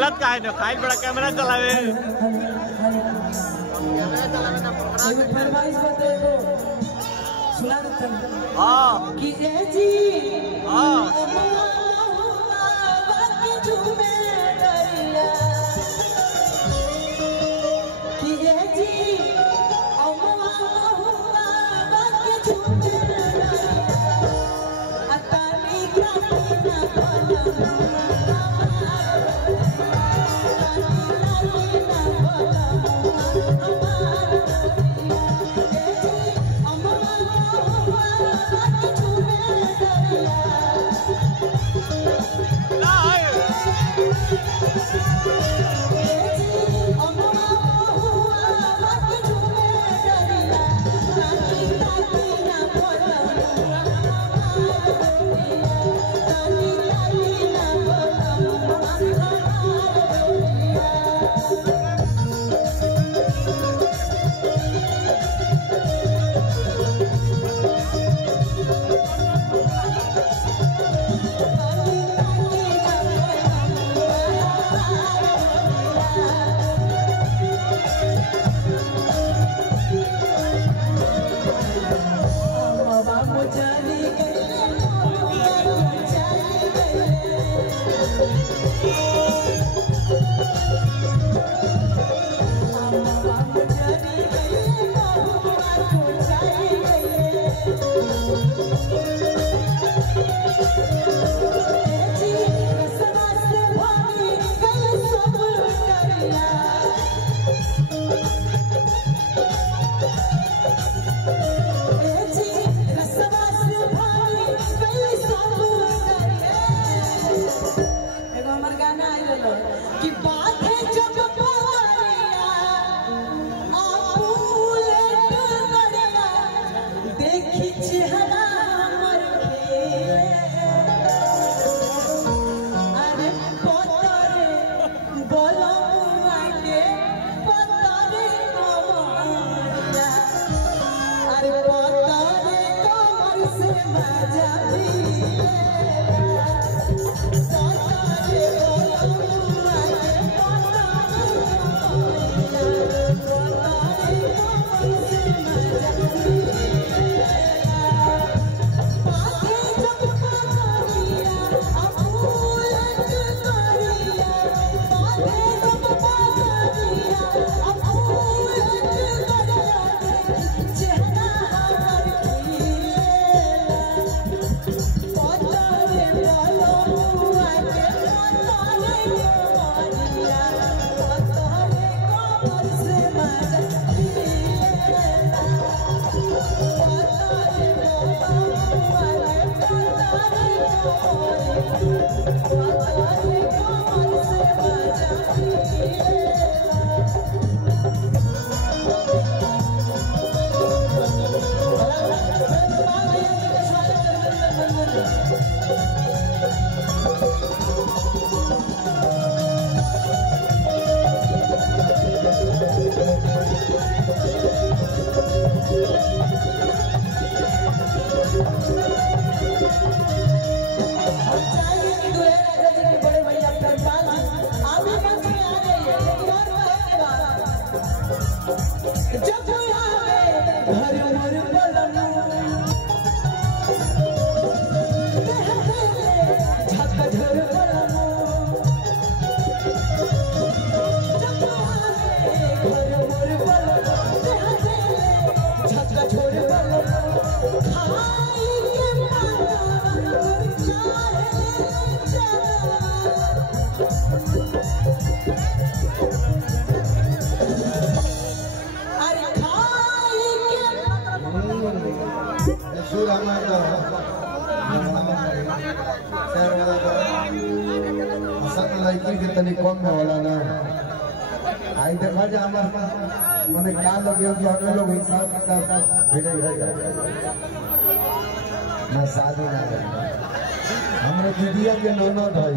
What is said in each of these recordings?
बोलत का है खाइल बड़ा कैमरा चलावे हां कि ए जी हां कि ए जी लड़की के तनी कम में होला ना आई देखा जा हमार माने क्या लोग हम लोग हिसाब किताब भेजे है ना शादी ना हमरे दीदिया के ननद है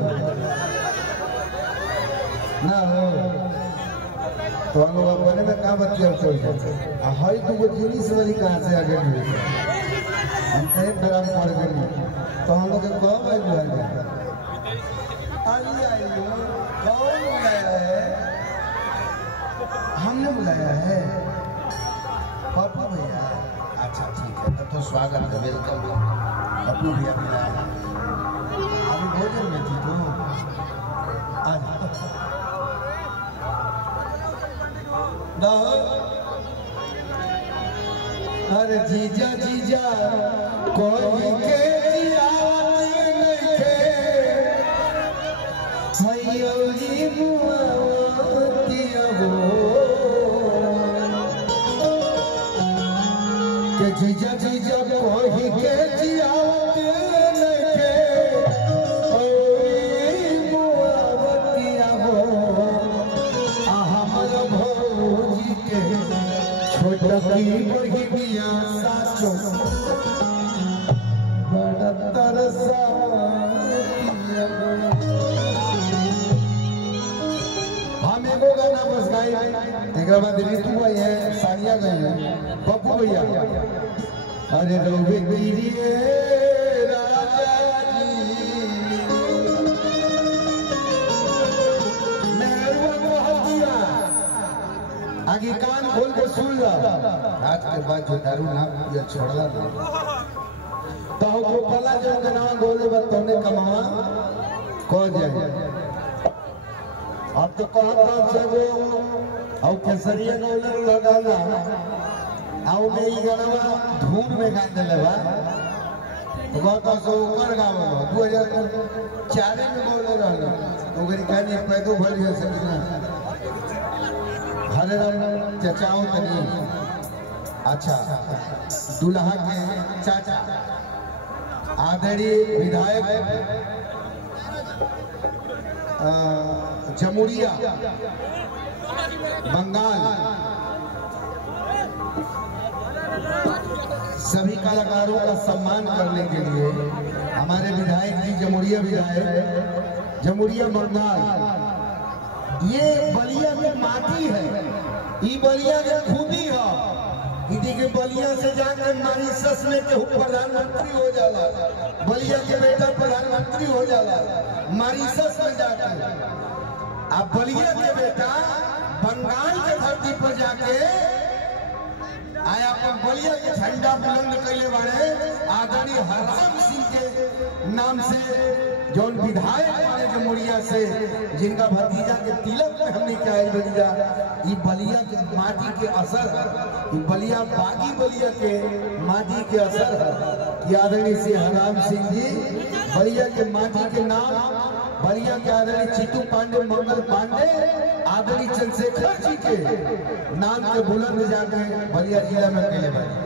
ना हो तो हम लोग अपने में का बतिया चल हाई तो वो जिनिस वाली कहां से आगे नहीं हम एक बराबर पड़ गए तो हम लोग कब आए खाली आई हो, कौन बुलाया है? हमने बुलाया है पप्पू भैया। अच्छा ठीक है, तब तो स्वागत है, वेलकम। पप्पू भैया बुलाया है, अभी भोजन में थी तो अरे जीजा जीजा कोई के जियावत नइखे, हयोली मुआवतिया हो के जीजा जीजा कोई के जियावत नइखे, हयोली मुआवतिया हो हमर भौजी के छोटकी बहिनिया साचो बड़ा तरसा। हम एगो गाना बस गाई, एक बाद ऋतु आई है, सानिया गई है, पप्पू भैया। अरे रोवे गिरिए राजा जी मेहरुआ को हदिया, आगे कान खोल के सुन ला। आज के बाद जो दारू ना पिया छोड़ला ना तो हमको पला जो के नाम बोले बतौने कमावा को जाए। अब तो कहता से वो और केसरिया नौलर लगाना आओ में ई गाना धूम में गा देले बा तो कहता से ऊपर गावा 2004 में बोले रहल तो गरी कहानी पैदो भर गया सकिना हरे राम चचाओ तनी। अच्छा दुल्हा के चाचा आदरणीय विधायक जमुरिया बंगाल सभी कलाकारों का सम्मान करने के लिए हमारे विधायक जी जमुरिया विधायक जमुरिया बंगाल, ये बलिया की माटी है, ये बलिया के खूबी है। के बलिया से जाकर मॉरिशस में केहू प्रधानमंत्री हो जाला, बलिया के बेटा प्रधानमंत्री हो जाला मॉरिशस में जाकर। अब बलिया के बेटा बंगाल के धरती पर जाके आया अपन बलिया के झंडा बुलंद कैले बारे आदरणीय हरराम सिंह के नाम से जो विधायक हमारे जमुरिया से जिनका भतीजा के तिलक में हमने क्या है भतीजा ये बलिया के माटी के असर है, ये बलिया बागी बलिया के माटी के असर है कि आदरणीय श्री हरराम सिंह जी बलिया के माटी के नाम बलिया के आदरणीय चित्तू पांडे मंगल पांडे आदरणीय चंद्रशेखर जी के नाम के बुलंद जाके बलिया जिला में कहले